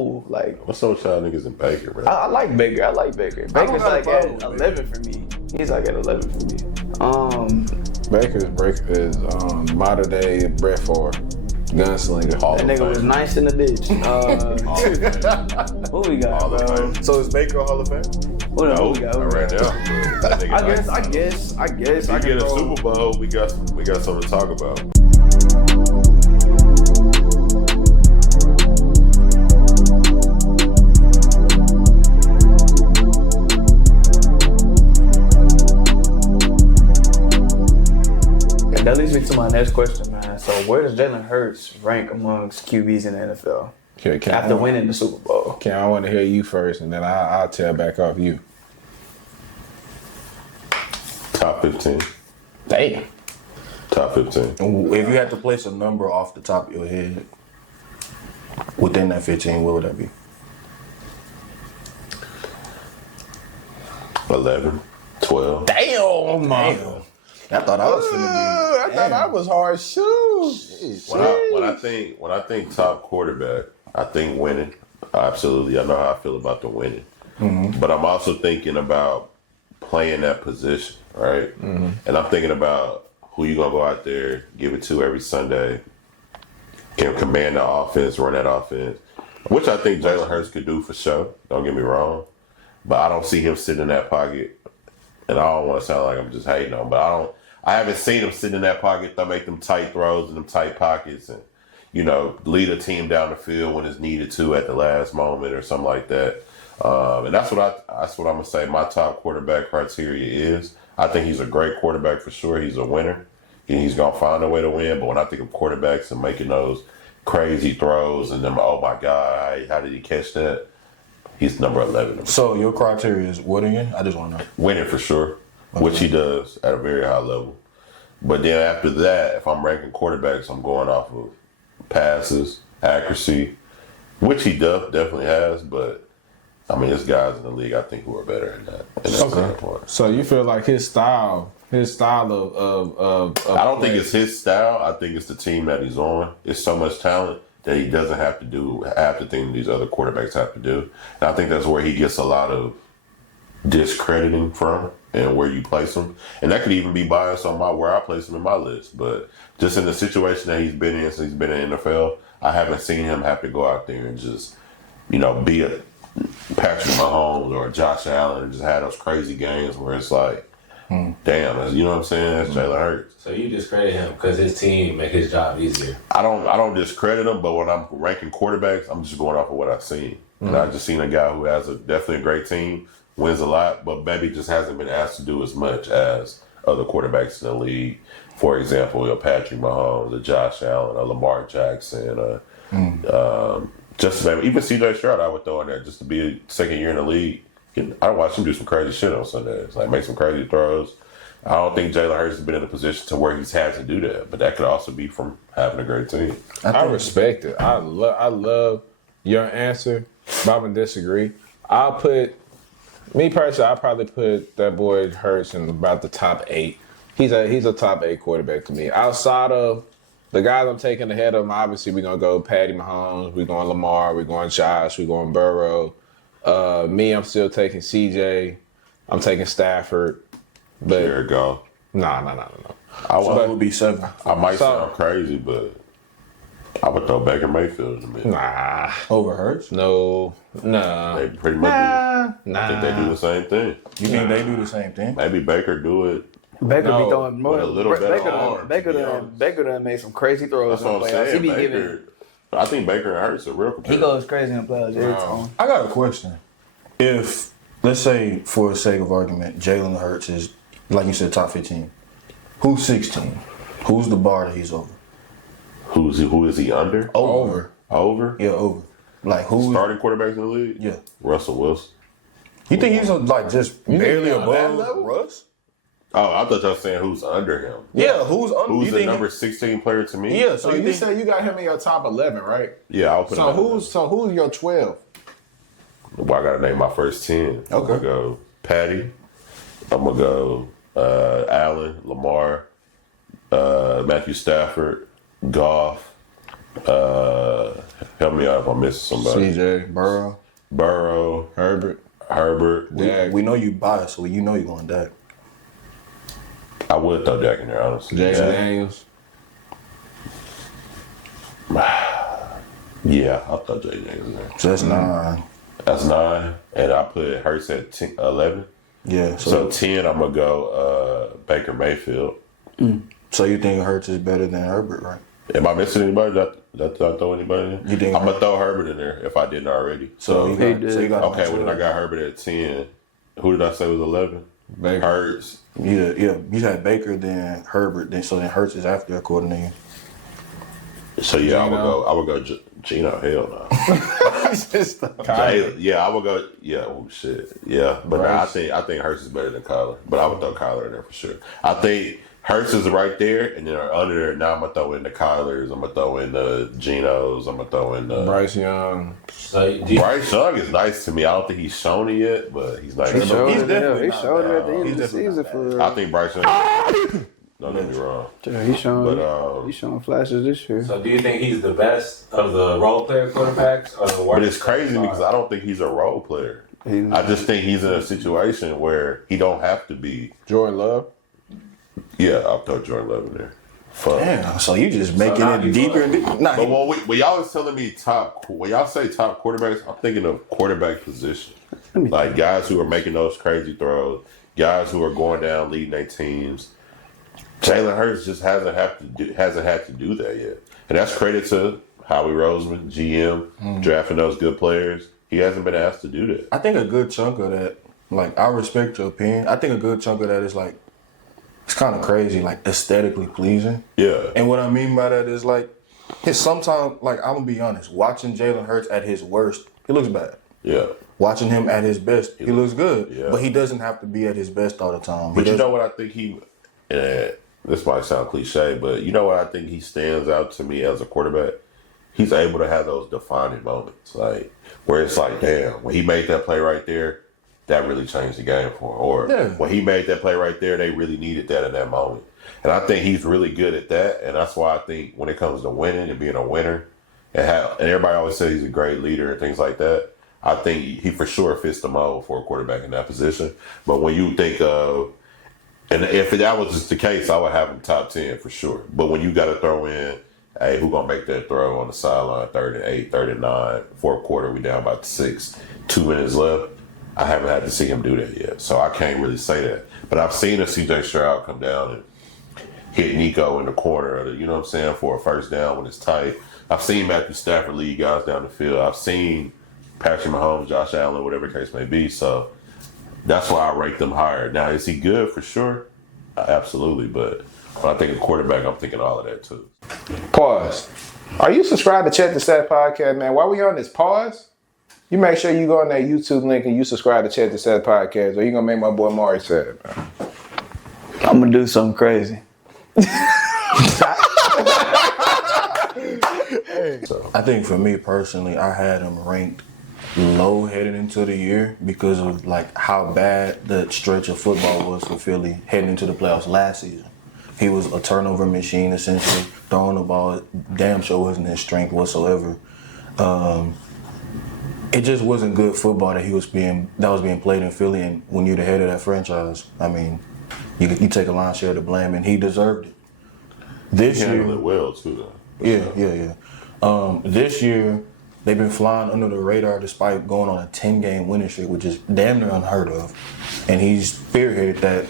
Like, What's up with y'all niggas in Baker, bro? I like Baker. Baker's like at 11 for me. He's like at 11 for me. Baker is modern day Brett Favre, gunslinger. That nigga was nice in the bitch. Who we got, bro? So is Baker a Hall of Fame? Who we got? I guess. If you get a Super Bowl, we got something to talk about. That leads me to my next question, man. So where does Jalen Hurts rank amongst QBs in the NFL after winning the Super Bowl? Okay, I want to hear you first, and then I'll tail back off you. Top 15. Damn. Top 15. If you had to place a number off the top of your head within that 15, what would that be? 11, 12. Damn, man. I thought I was finna be. I thought I was hard shoes. When I think top quarterback, I think winning. Absolutely, I know how I feel about the winning. Mm-hmm. But I'm also thinking about playing that position, right? Mm-hmm. And I'm thinking about who you gonna go out there, give it to every Sunday, can command the offense, run that offense, which I think Jalen Hurts could do for sure. Don't get me wrong, but I don't see him sitting in that pocket. And I don't want to sound like I'm just hating on him, but I haven't seen him sit in that pocket, make them tight throws in them tight pockets and, lead a team down the field when it's needed to at the last moment or something like that. And that's what I'm going to say my top quarterback criteria is. I think he's a great quarterback for sure. He's a winner. He's going to find a way to win. But when I think of quarterbacks and making those crazy throws and then, oh my God, how did he catch that? He's number 11. So your criteria is what again? I just want to know. Winning for sure, which he does at a very high level. But then after that, if I'm ranking quarterbacks, I'm going off of passes, accuracy, which he definitely has. But I mean, there's guys in the league I think who are better in that standpoint. So you feel like his style of I don't think it's his style. I think it's the team that he's on. It's so much talent that he doesn't have to do half the thing these other quarterbacks have to do. And I think that's where he gets a lot of discrediting from and where you place him. And that could even be biased on where I place him in my list. But just in the situation that he's been in since he's been in the NFL, I haven't seen him have to go out there and just, be a Patrick Mahomes or a Josh Allen and just have those crazy games where it's like, damn, you know what I'm saying? That's Jalen Hurts. So you discredit him because his team make his job easier. I don't discredit him, but when I'm ranking quarterbacks, I'm just going off of what I've seen. And I've just seen a guy who has definitely a great team, wins a lot, but maybe just hasn't been asked to do as much as other quarterbacks in the league. For example, Patrick Mahomes, a Josh Allen, a Lamar Jackson, just even C.J. Stroud I would throw in there just to be a second year in the league. I watch him do some crazy shit on Sundays, like make some crazy throws. I don't think Jalen Hurts has been in a position to where he's had to do that, but that could also be from having a great team. I respect it. I love your answer, but I'm gonna disagree. I'll probably put that boy Hurts in about the top 8. He's a top 8 quarterback to me. Outside of the guys I'm taking ahead of him, obviously we're gonna go Patty Mahomes, we're going Lamar, we're going Josh, we're going Burrow. I'm still taking CJ. I'm taking Stafford. But Jared Goff. No. I would be 7. I might sound crazy, but I would throw Baker Mayfield in the middle. Nah. Over Hurts? No. They pretty much I think they do the same thing. You think they do the same thing? Maybe Baker do it. Baker be throwing more. With a little better arm. Baker done made some crazy throws. That's what I'm saying. I think Baker and Hurts are real competitive. He goes crazy in the playoffs every time. I got a question. If, let's say, for the sake of argument, Jalen Hurts is, like you said, top 15. Who's 16? Who's the bar that he's over? Who is he under? Over. Over? Yeah, over. Like who? Starting quarterbacks in the league? Yeah. Russell Wilson. You think he's just barely above Russ? Oh, I thought y'all was saying who's under him. Yeah, who's under? Who's the number 16 player to me? Yeah, so you said you got him in your top 11, right? Yeah, I'll put him. Who's your 12? Well, I gotta name my first 10. Okay. I'm gonna go Patty. I'm gonna go Allen, Lamar, Matthew Stafford, Goff, Help me out if I'm missing somebody. CJ, Burrow, Herbert. We know you biased, so you know you're going Dak. I would throw Dak in there, honestly. Jason Daniels. Yeah, I'll throw Jason Daniels in there. So that's 9. That's 9, and I put Hurts at 10, 11. Yeah. So 10, I'm gonna go Baker Mayfield. So you think Hurts is better than Herbert, right? Am I missing anybody? Did I throw anybody in? You think I'm gonna throw Herbert in there if I didn't already. So you got okay. Well, then I got Herbert at 10. Who did I say was 11? Baker. Hurts. Yeah. You had Baker, then Herbert, then Hurts is after according to you. So yeah, I would go Gino. Hell no. I would go. Yeah, oh shit. Yeah, but nah, I think Hurts is better than Kyler. But I would throw Kyler in there for sure. I think Hurts is right there, and then under there now I'm gonna throw in the Kylers. I'm gonna throw in the Genos. I'm gonna throw in the Bryce Young. Bryce Young is nice to me. I don't think he's shown it yet, but he's nice. He showed it at bad. the end of the season for real. I think Bryce Young. Don't get me wrong. Yeah, he's showing flashes this year. So do you think he's the best of the role player quarterbacks or the worst? But it's crazy because I don't think he's a role player. I just think he's in a situation where he don't have to be. Jordan Love. Yeah, I'll throw Jordan Love in there. Fuck. Damn, so you just making it deeper and deeper. Nah, but when y'all was telling me when y'all say top quarterbacks, I'm thinking of quarterback position. Like guys who are making those crazy throws, guys who are going down leading their teams. Jalen Hurts just hasn't had to do that yet. And that's credit to Howie Roseman, GM, drafting those good players. He hasn't been asked to do that. I think a good chunk of that, like, I respect your opinion. I think a good chunk of that is, like, it's kind of crazy, like, aesthetically pleasing. Yeah. And what I mean by that is, like, sometimes, like, I'm going to be honest, watching Jalen Hurts at his worst, he looks bad. Yeah. Watching him at his best, he looks good. Yeah. But he doesn't have to be at his best all the time. But you know what I think this might sound cliche, but you know what I think he stands out to me as a quarterback? He's able to have those defining moments, like where it's like, damn, when he made that play right there, that really changed the game for him. Or when he made that play right there, they really needed that in that moment. And I think he's really good at that, and that's why I think when it comes to winning and being a winner, and everybody always says he's a great leader and things like that, I think he for sure fits the mold for a quarterback in that position. But when you think of and if that was just the case, I would have him top 10 for sure. But when you got to throw in, hey, who going to make that throw on the sideline, 3rd and 8, 3rd and 9, fourth quarter, we down by 6, 2 minutes left, I haven't had to see him do that yet. So I can't really say that. But I've seen a CJ Stroud come down and hit Nico in the corner, you know what I'm saying, for a first down when it's tight. I've seen Matthew Stafford lead guys down the field. I've seen Patrick Mahomes, Josh Allen, whatever the case may be. So that's why I rate them higher. Now, is he good for sure? Absolutely. But when I think of quarterback, I'm thinking all of that too. Pause. Are you subscribed to Check the Stat Podcast, man? While we on this pause, you make sure you go on that YouTube link and you subscribe to Check the Stat Podcast, or you going to make my boy Omari sad, man. I'm going to do something crazy. I think for me personally, I had him ranked low heading into the year because of like how bad the stretch of football was for Philly heading into the playoffs last season. He was a turnover machine essentially, throwing the ball. Damn sure wasn't his strength whatsoever. It just wasn't good football that was being played in Philly. And when you're the head of that franchise, I mean, you take a lion's share of the blame, and he deserved it. This he year, handled it well too, though. Yeah. This year, they've been flying under the radar despite going on a 10-game winning streak, which is damn near unheard of. And he's spearheaded that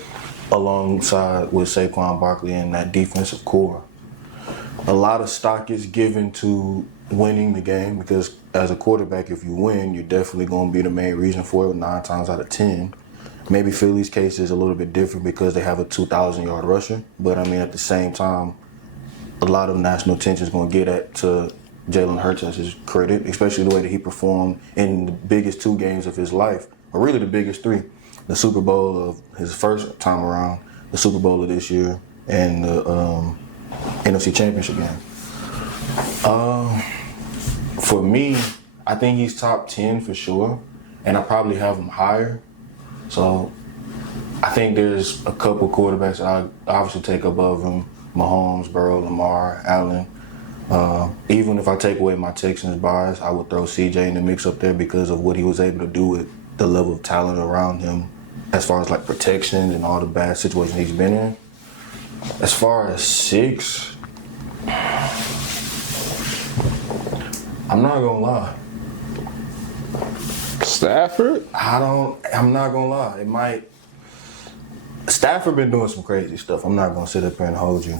alongside with Saquon Barkley and that defensive core. A lot of stock is given to winning the game because as a quarterback, if you win, you're definitely going to be the main reason for it 9 times out of 10. Maybe Philly's case is a little bit different because they have a 2,000-yard rusher. But, I mean, at the same time, a lot of national attention is going to get to Jalen Hurts as his credit, especially the way that he performed in the biggest 2 games of his life, or really the biggest 3. The Super Bowl of his first time around, the Super Bowl of this year, and the NFC Championship game. For me, I think he's top 10 for sure, and I probably have him higher. So I think there's a couple quarterbacks that I obviously take above him. Mahomes, Burrow, Lamar, Allen. Even if I take away my Texans bias, I would throw CJ in the mix up there because of what he was able to do with the level of talent around him as far as like protection and all the bad situations he's been in. As far as 6, I'm not gonna lie. Stafford? I'm not gonna lie. It might. Stafford been doing some crazy stuff. I'm not gonna sit up here and hold you.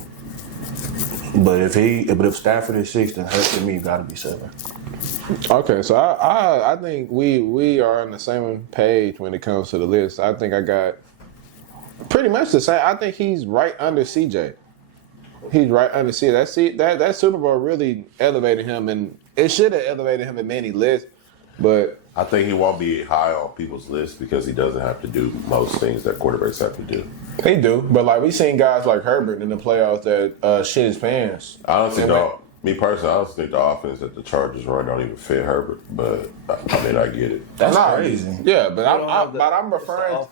But if Stafford is 6, then Hurts to me gotta be 7. Okay, so I think we are on the same page when it comes to the list. I think I got pretty much the same. I think he's right under CJ. He's right under CJ. That Super Bowl really elevated him, and it should have elevated him in many lists. But I think he won't be high on people's lists because he doesn't have to do most things that quarterbacks have to do. he do. But like we seen guys like Herbert in the playoffs that shit his pants. I don't think me personally, I don't think the offense that the Chargers run don't even fit Herbert. But I mean, I get it. That's crazy. Yeah, but I'm referring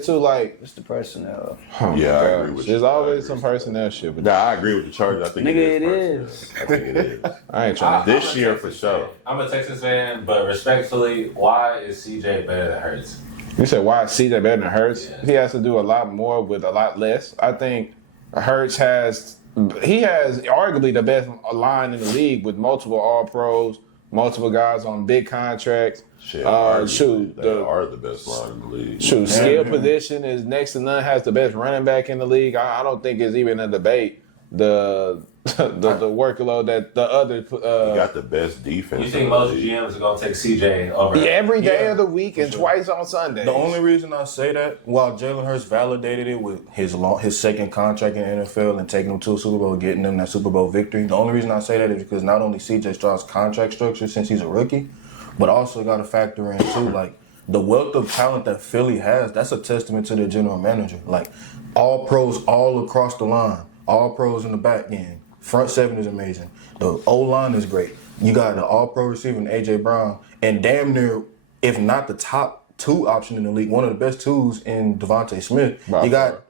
to like It's the personnel. Yeah, I agree with you. There's always some personnel shit. But I agree with the Chargers. I think Nigga, it it is. is. I think it is. I ain't trying to. This year for sure. I'm a Texans fan, but respectfully, why is CJ better than Hurts? You said why is CJ better than Hurts? Yeah. He has to do a lot more with a lot less. I think Hurts has arguably the best line in the league with multiple All-Pros, multiple guys on big contracts. They are the best line in the league. Skill position is next to none. Has the best running back in the league. I don't think it's even a debate. The workload that the other he got the best defense. You think most GMs are gonna take CJ over every day of the week and twice on Sunday? The only reason I say that, while Jalen Hurts validated it with his second contract in the NFL and taking them to a Super Bowl, getting them that Super Bowl victory, the only reason I say that is because not only CJ Stroud's contract structure since he's a rookie, but also got to factor in too, like the wealth of talent that Philly has. That's a testament to their general manager. Like all pros all across the line, all pros in the back end. Front 7 is amazing. The O-line is great. You got the all-pro receiver in A.J. Brown, and damn near, if not the top 2 option in the league, one of the best 2s in Devontae Smith. You got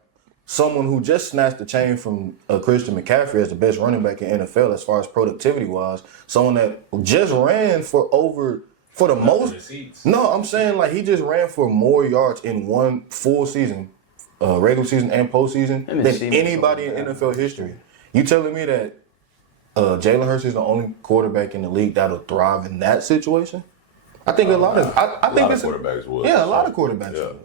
someone who just snatched the chain from Christian McCaffrey as the best running back in NFL as far as productivity-wise. Someone that just ran for the most. No, I'm saying like he just ran for more yards in one full season, regular season and postseason, than anybody in NFL history. You telling me that Jalen Hurts is the only quarterback in the league that'll thrive in that situation? I think a lot of quarterbacks would. Yeah, a lot of quarterbacks would.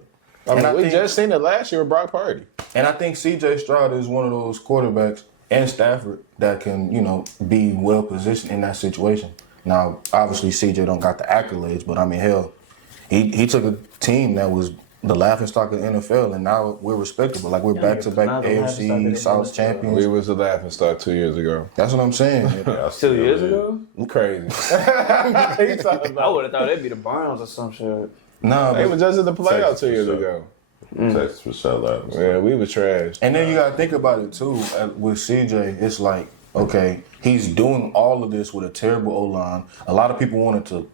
I mean, we just seen it last year with Brock Purdy. And I think C.J. Stroud is one of those quarterbacks, and Stafford, that can, be well positioned in that situation. Now, obviously, C.J. don't got the accolades, but I mean, hell, he took a team that was the laughingstock of the NFL, and now we're respectable. Like, we're back-to-back AFC South champions. We was the laughingstock 2 years ago. That's what I'm saying. 2 years ago? Crazy. I would have thought they'd be the Browns or some shit. Nah, they but were just in the playoffs 2 years ago. Texas for sure. Yeah, we were trash. And then you got to think about it, too. With CJ, it's like, okay, he's doing all of this with a terrible O-line. A lot of people wanted to,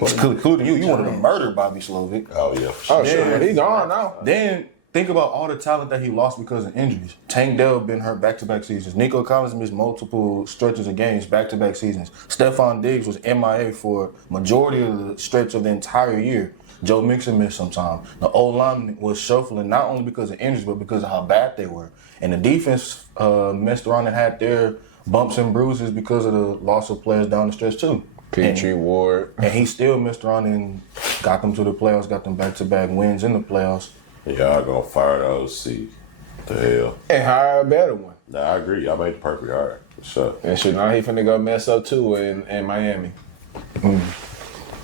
including you wanted to murder Bobby Slovic. Oh, yeah. Oh, sure. He's gone now. Then think about all the talent that he lost because of injuries. Tank Dell been hurt back-to-back seasons. Nico Collins missed multiple stretches of games back-to-back seasons. Stephon Diggs was MIA for majority of the stretch of the entire year. Joe Mixon missed some time. The O-line was shuffling not only because of injuries, but because of how bad they were. And the defense messed around and had their bumps and bruises because of the loss of players down the stretch too. Petrie, Ward. And he still messed around and got them to the playoffs, got them back-to-back wins in the playoffs. Y'all gonna fire the OC. The hell. And hire a better one. Nah, I agree. Y'all made the perfect hire. For sure. And shit, now he finna go mess up too in Miami. I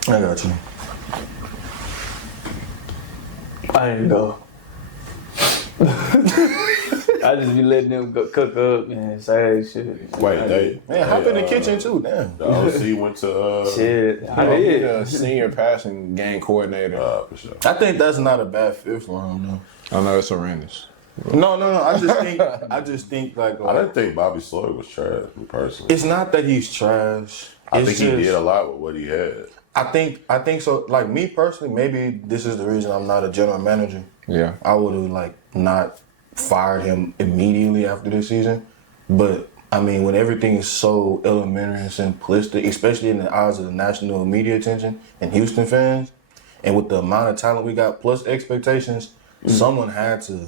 got you. I didn't go. I just be letting them cook up and say shit. Wait, Man, hop in the kitchen too, damn. The OC went to shit. I He did. the senior passing game coordinator. for sure. I think that's not a bad fit for him, though. I know it's horrendous. No. I just think like I didn't think Bobby Sloyd was trash, personally. it's not that he's trash. I think he did a lot with what he had. I think so. Like me personally, maybe this is the reason I'm not a general manager. Yeah. I would have not fired him immediately after this season. But I mean, when everything is so elementary and simplistic, especially in the eyes of the national media attention and Houston fans, and with the amount of talent we got plus expectations, someone had to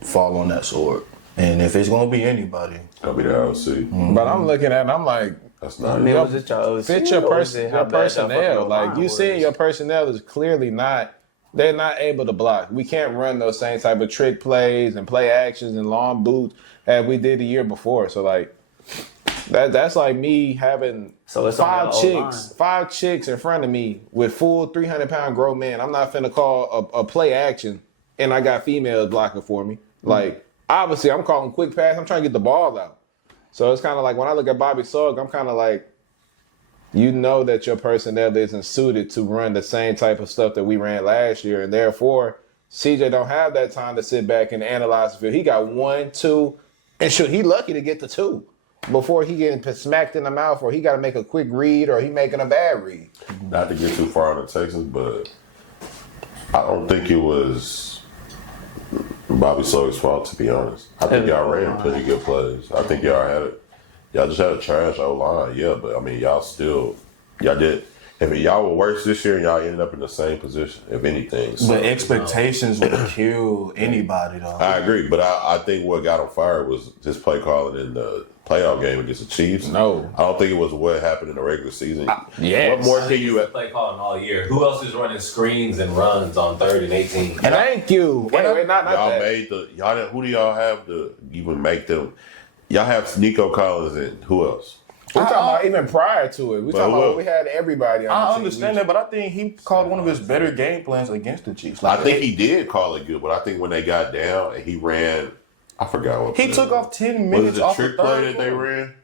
fall on that sword. And if it's gonna be anybody, It's gonna be the OC. But I'm looking at it, and I'm like, That's not. I mean, was it your OC? fit your, or was it how your bad that personnel. fucking Like, line you was? seeing your personnel is clearly not, they're not able to block. We can't run those same type of trick plays and play actions and long boots as we did the year before. So, like, that's like me having So it's on your five chicks in front of me with full 300-pound grown men. I'm not finna call a play action, and I got females blocking for me. Like, obviously, I'm calling quick pass. I'm trying to get the ball out. So it's kind of like when I look at Bobby Sugg, I'm kind of like, you know that your personnel isn't suited to run the same type of stuff that we ran last year, and therefore CJ don't have that time to sit back and analyze the field. He got 1, 2, and he lucky to get to 2 before he getting smacked in the mouth, or he got to make a quick read, or he making a bad read. Not to get too far on the Texans, but I don't think it was Bobby Sugg's fault, to be honest. I think y'all ran pretty good plays. I think y'all just had a trash O-line, yeah, but I mean, y'all did. If y'all were worse this year, y'all ended up in the same position, if anything. So, but expectations would kill anybody, though. I agree, but I think what got him fired was his play calling in the playoff game against the Chiefs. No. I don't think it was what happened in the regular season. Yes. What more can you... Play calling all year. Who else is running screens and runs on 3rd and 18? And thank you. Wait, not y'all that. made who do y'all have to even make them? Y'all have Nico Collins and who else? We're talking about even prior to it. We're talking about look, we had everybody on the I team. understand that, but I think he called one of his better game plans against the Chiefs. I think he did call it good, but I think when they got down and he ran, I forgot what he took off 10 was minutes it the off trick the play third that they quarter. ran?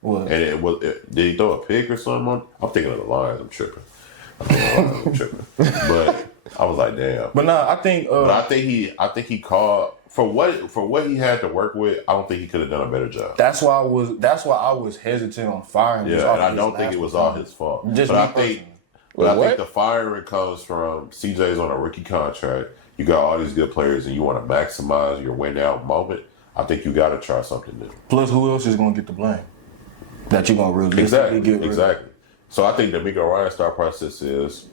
What? And did he throw a pick or something? I'm thinking of the Lions. I'm tripping. But I was like, damn. But no, I think. But I think he called for what he had to work with. I don't think he could have done a better job. That's why I was hesitant on firing. Yeah, and I don't think it was all his fault. Just but me I think, personally. but I What? think the firing comes from CJ's on a rookie contract. You got all these good players, and you want to maximize your win out moment. I think you got to try something new. Plus, who else is going to get the blame? That you're going to realistically get rid of. Exactly. So I think the Miko Ryan's thought process is,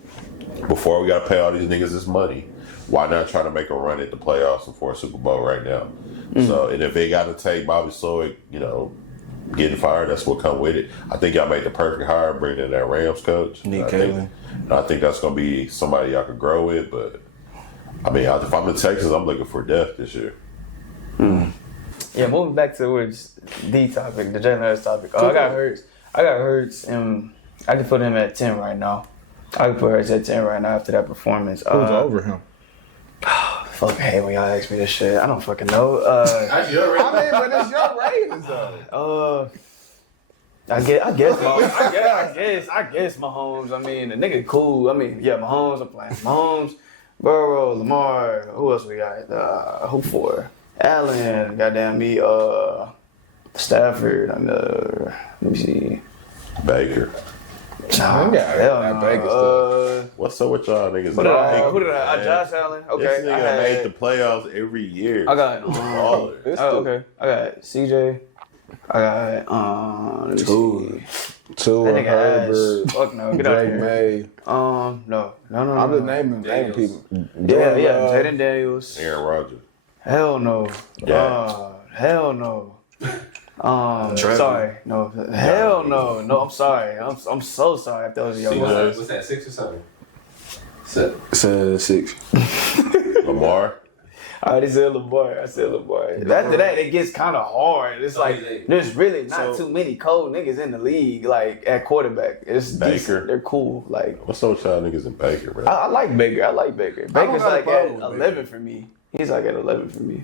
before we got to pay all these niggas this money, why not try to make a run at the playoffs and for a Super Bowl right now? So, and if they got to take Bobby Sawyer, getting fired, that's what come with it. I think y'all made the perfect hire, bringing in that Rams coach. Nick Kalen. I think that's going to be somebody y'all could grow with, but I mean, if I'm in Texas, I'm looking for depth this year. Yeah, moving back to the topic, the Jalen Hurts topic. I got Hurts, and I can put him at 10 right now. I can put Hurts at 10 right now after that performance. Who's over him? Fuck, I hate when y'all ask me this shit. I don't fucking know. That's your rating. I mean, but it's your ratings, though. I guess Mahomes. I mean, the nigga cool. I mean, yeah, Mahomes. I'm playing Mahomes, Burrow, Lamar. Who else we got? Who for? Allen. Goddamn me. Stafford. Let me see. Baker. Nah, hell no. Baker What's up with y'all niggas? Who did I? Josh Allen. Okay. This nigga made the playoffs every year. I got. Baller. Okay. I got CJ. I got. Let me see. Tua, That nigga Herbert, ass. Fuck no. Get out Drake here. May. No. I'm just naming people. Yeah. Jaden Daniels. Aaron Rodgers. Hell no. Yeah. Hell no. Sorry. No. Hell no. No, I'm sorry. I'm so sorry if that was your What's that, 6 or 7? 7. 6. Lamar. I already said Lamar. After that, it gets kind of hard. It's like there's really not too many cold niggas in the league. Like at quarterback, it's Baker. decent. They're cool. Like What's up with y'all niggas in Baker, bro? I like Baker. Baker's got a like problem at with 11 for me. He's like at 11 for me.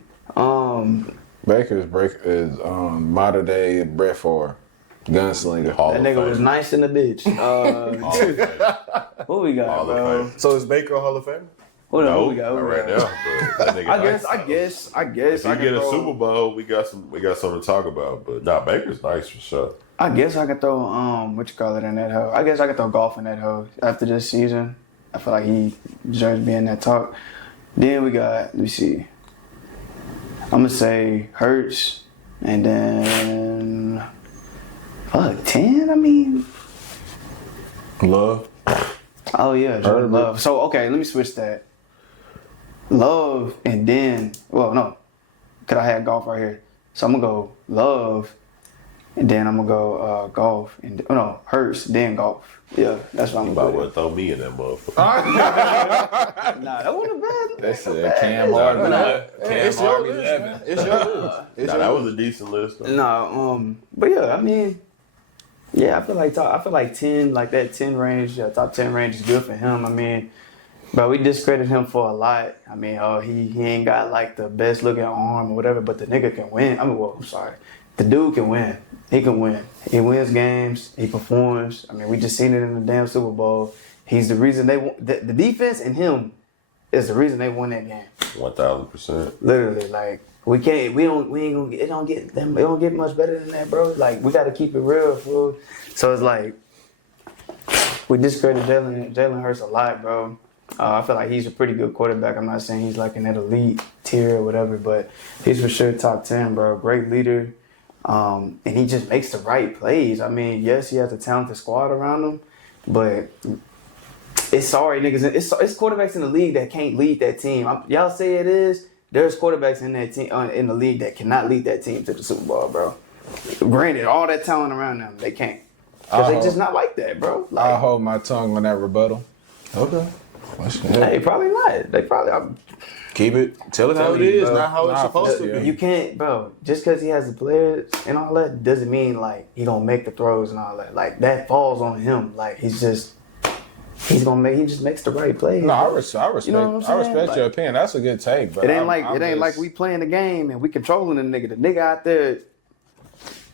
Baker's is modern day Brett Favre, gunslinger. Hall That of nigga Fame. was nice in the bitch. Hall of Fame. Who we got, Hall of bro? Fame. So is Baker a Hall of Famer? Who we Not got? right now. But that nigga I guess. If I you can get a throw- Super Bowl, we got something to talk about. But Baker's nice for sure. I guess I could throw what you call it in that hoe. I guess I could throw golf in that hoe after this season. I feel like he deserves being in that talk. Then we got, let me see. I'm gonna say Hurts. And then, 10? I mean, Love. oh yeah, Jordan Love. So, okay, let me switch that. Love and then, well, no, because I had golf right here. So I'm going to go Love and then I'm going to go golf. And Hurts, then golf. Yeah, that's what I'm About going to what? Throw me in that motherfucker. Nah, that wasn't bad. That's Cam Harden. It's your list, man. It's your list. Nah, that was a decent list. Though. No, but yeah, I mean, yeah, I feel like 10, like that 10 range, top 10 range is good for him. I mean, but we discredit him for a lot. I mean, he ain't got like the best looking arm or whatever, but the nigga can win. I mean, well, I'm sorry. The dude can win. He can win. He wins games. He performs. I mean, we just seen it in the damn Super Bowl. He's the reason they won. The defense and him is the reason they won that game. 1,000%. Literally, like it don't get much better than that, bro. Like we got to keep it real, fool. So it's like we discredit Jalen Hurts a lot, bro. I feel like he's a pretty good quarterback. I'm not saying he's like in that elite tier or whatever, but he's for sure top 10, bro. Great leader. And he just makes the right plays. I mean, yes, he has a talented squad around him, but it's niggas. It's quarterbacks in the league that can't lead that team. Y'all say it is. There's quarterbacks in that team in the league that cannot lead that team to the Super Bowl, bro. Granted, all that talent around them, they can't. Because they just not like that, bro. Like, I'll hold my tongue on that rebuttal. Okay. Hey, probably not. They probably. Keep it. Tell it how it is, bro. not how it's supposed to be. You can't, bro. Just because he has the players and all that doesn't mean like he gonna make the throws and all that. Like that falls on him. Like he just makes the right plays. No, I respect. You know what I'm I respect saying? your opinion. That's a good take, but It ain't like we playing the game and we controlling the nigga. The nigga out there,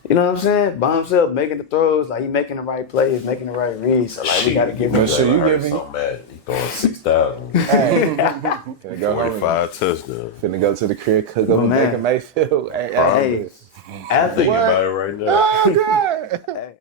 you know what I'm saying? By himself, making the throws, like he making the right plays, making the right reads. So like we gotta give him. So you give me so mad. He throwing 6,000. finna go home. 45 touchdowns. Finna go to the crib, cook up a man. Baker Mayfield. Hey, Hey, I'm after thinking what? about it right now. oh God. Hey.